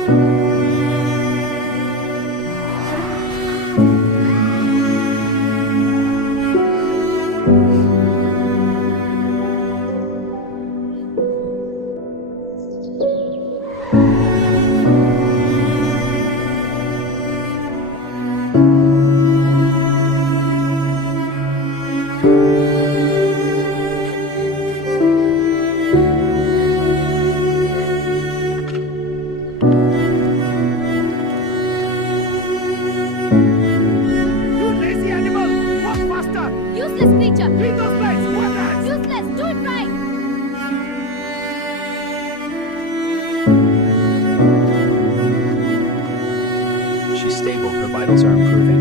You lazy animal! Walk faster! Useless creature! Clean those plates! What that? Useless! Do it right! She's stable. Her vitals are improving.